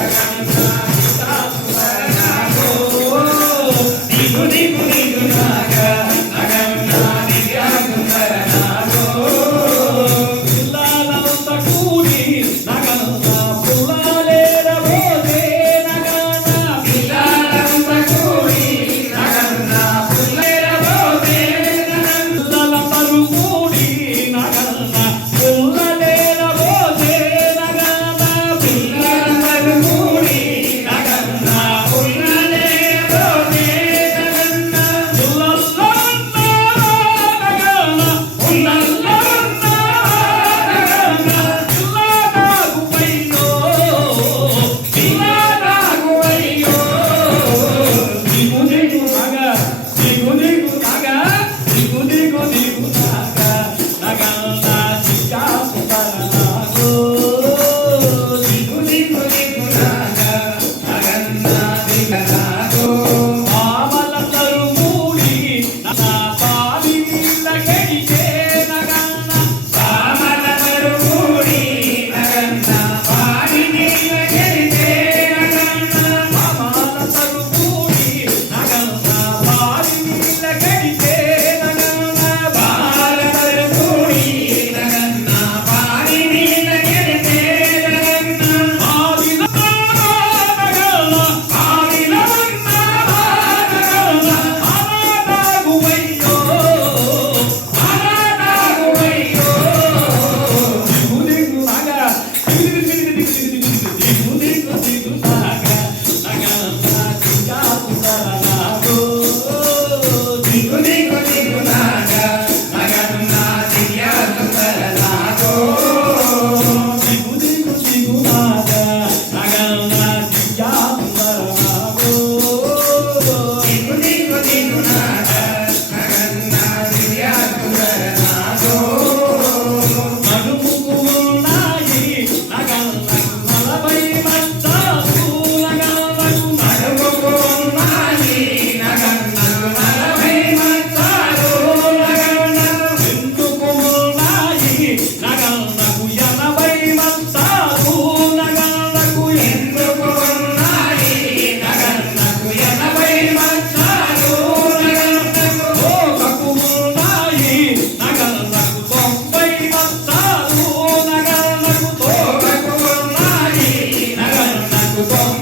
I got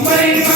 Wait